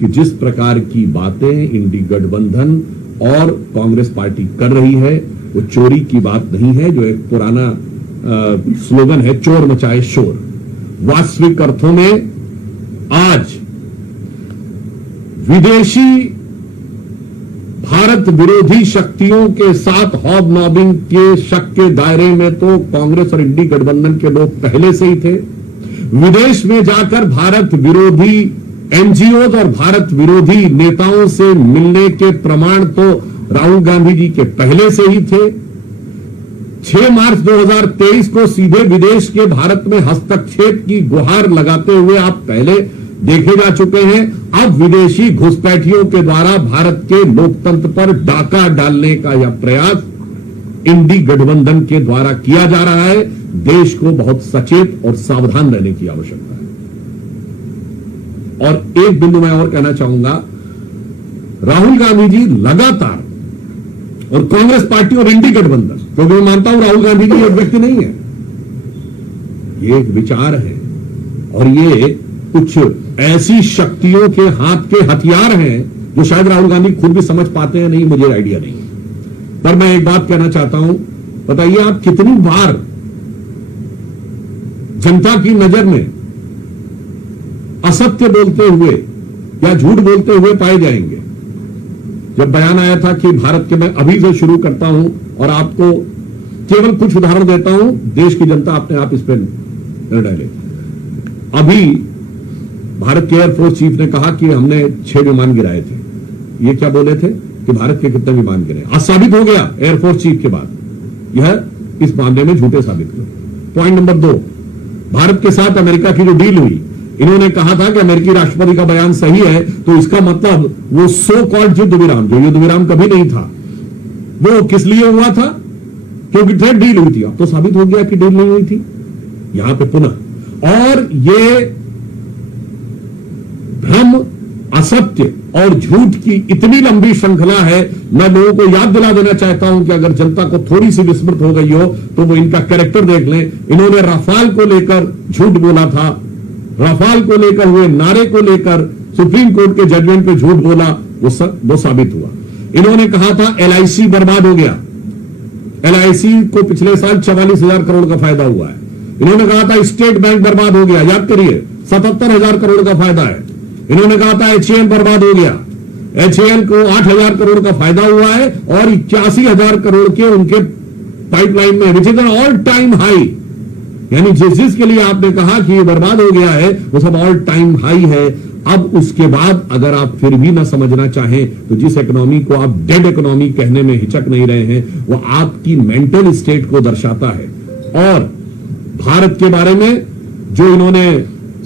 कि जिस प्रकार की बातें इंडी गठबंधन और कांग्रेस पार्टी कर रही है वो चोरी की बात नहीं है, जो एक पुराना स्लोगन है, चोर मचाए शोर। वास्तविक अर्थों में आज विदेशी भारत विरोधी शक्तियों के साथ हॉबनॉबिंग के शक के दायरे में तो कांग्रेस और इंडी गठबंधन के लोग पहले से ही थे। विदेश में जाकर भारत विरोधी एनजीओ और भारत विरोधी नेताओं से मिलने के प्रमाण तो राहुल गांधी जी के पहले से ही थे। 6 मार्च 2023 को सीधे विदेश के भारत में हस्तक्षेप की गुहार लगाते हुए आप पहले देखे जा चुके हैं। अब विदेशी घुसपैठियों के द्वारा भारत के लोकतंत्र पर डाका डालने का यह प्रयास इंडी गठबंधन के द्वारा किया जा रहा है। देश को बहुत सचेत और सावधान रहने की आवश्यकता है। और एक बिंदु मैं और कहना चाहूंगा, राहुल गांधी जी लगातार, और कांग्रेस पार्टी और इंडी गठबंधन, क्योंकि मैं मानता हूं राहुल गांधी जी एक व्यक्ति नहीं है, ये एक विचार है और ये कुछ ऐसी शक्तियों के हाथ के हथियार हैं जो शायद राहुल गांधी खुद भी समझ पाते हैं, नहीं मुझे आइडिया नहीं। पर मैं एक बात कहना चाहता हूं, बताइए आप कितनी बार जनता की नजर में असत्य बोलते हुए या झूठ बोलते हुए पाए जाएंगे। जब बयान आया था कि भारत के, मैं अभी से शुरू करता हूं और आपको केवल कुछ उदाहरण देता हूं, देश की जनता अपने आप इस पर निर्णय ले। अभी भारत के एयरफोर्स चीफ ने कहा कि हमने 6 विमान गिराए थे। ये क्या बोले थे कि भारत के कितने विमान गिरे? आज साबित हो गया एयरफोर्स चीफ के बाद यह इस मामले में झूठे साबित हुए। पॉइंट नंबर 2, भारत के साथ अमेरिका की जो डील हुई, इन्होंने कहा था कि अमेरिकी राष्ट्रपति का बयान सही है, तो इसका मतलब वो सो कॉल्ड युद्ध विराम, जो युद्ध विराम कभी नहीं था, वो किस लिए हुआ था? क्योंकि ट्रेड डील हुई थी। अब तो साबित हो गया कि डील नहीं हुई थी। यहां पे पुनः, और ये भ्रम, असत्य और झूठ की इतनी लंबी श्रृंखला है। मैं लोगों को याद दिला देना चाहता हूं कि अगर जनता को थोड़ी सी विस्मृत हो गई हो तो वो इनका कैरेक्टर देख लें। इन्होंने रफाल को लेकर झूठ बोला था, रफाल को लेकर हुए नारे को लेकर सुप्रीम कोर्ट के जजमेंट पे झूठ बोला, वो साबित हुआ। इन्होंने कहा था एलआईसी बर्बाद हो गया, एलआईसी को पिछले साल 44,000 करोड़ का फायदा हुआ है। इन्होंने कहा था स्टेट बैंक बर्बाद हो गया, याद करिए 77,000 करोड़ का फायदा है। इन्होंने कहा था एचएएल बर्बाद हो गया, एचएएल को 8,000 करोड़ का फायदा हुआ है और 81,000 करोड़ के उनके पाइपलाइन में, which is an all time high. यानी जिसके लिए आपने कहा कि ये बर्बाद हो गया है वो सब ऑल टाइम हाई है। अब उसके बाद अगर आप फिर भी ना समझना चाहें तो जिस इकोनॉमी को आप डेड इकोनॉमी कहने में हिचक नहीं रहे हैं, वो आपकी मेंटल स्टेट को दर्शाता है। और भारत के बारे में जो इन्होंने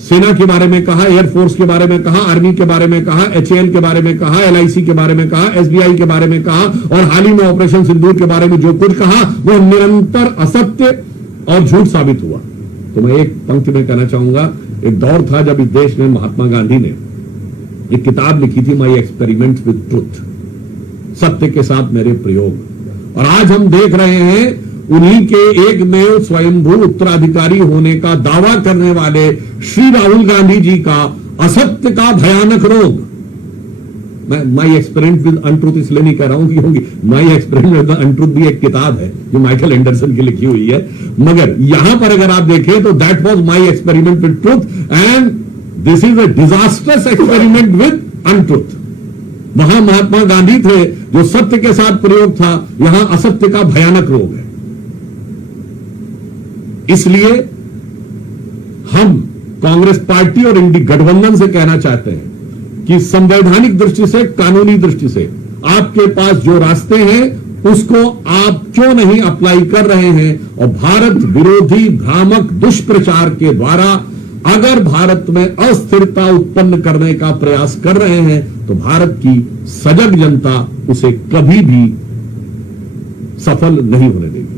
सेना के बारे में कहा, एयरफोर्स के बारे में कहा, आर्मी के बारे में कहा, एचएएल के बारे में कहा, एलआईसी के बारे में कहा, एसबीआई के बारे में कहा और हाल ही में ऑपरेशन सिंदूर के बारे में जो कुछ कहा वो निरंतर असत्य और झूठ साबित हुआ। तो मैं एक पंक्ति में कहना चाहूंगा, एक दौर था जब इस देश में महात्मा गांधी ने एक किताब लिखी थी, माई एक्सपेरिमेंट विद ट्रुथ, सत्य के साथ मेरे प्रयोग। और आज हम देख रहे हैं उन्हीं के एकमेव स्वयंभू उत्तराधिकारी होने का दावा करने वाले श्री राहुल गांधी जी का असत्य का भयानक रोग। मैं माई एक्सपेरिमेंट विद अनट्रूथ इसलिए नहीं कह रहा हूं क्योंकि माई एक्सपेरिमेंट विद अनट्रूथ भी एक किताब है जो माइकल एंडरसन की लिखी हुई है, मगर यहां पर अगर आप देखें तो that was my experiment with truth and this is a disasters experiment with untruth. वहां महात्मा गांधी थे जो सत्य के साथ प्रयोग था, यहां असत्य का भयानक रोग है। इसलिए हम कांग्रेस पार्टी और इंडी गठबंधन से कहना चाहते हैं कि संवैधानिक दृष्टि से, कानूनी दृष्टि से आपके पास जो रास्ते हैं उसको आप क्यों नहीं अप्लाई कर रहे हैं, और भारत विरोधी भ्रामक दुष्प्रचार के द्वारा अगर भारत में अस्थिरता उत्पन्न करने का प्रयास कर रहे हैं तो भारत की सजग जनता उसे कभी भी सफल नहीं होने देगी।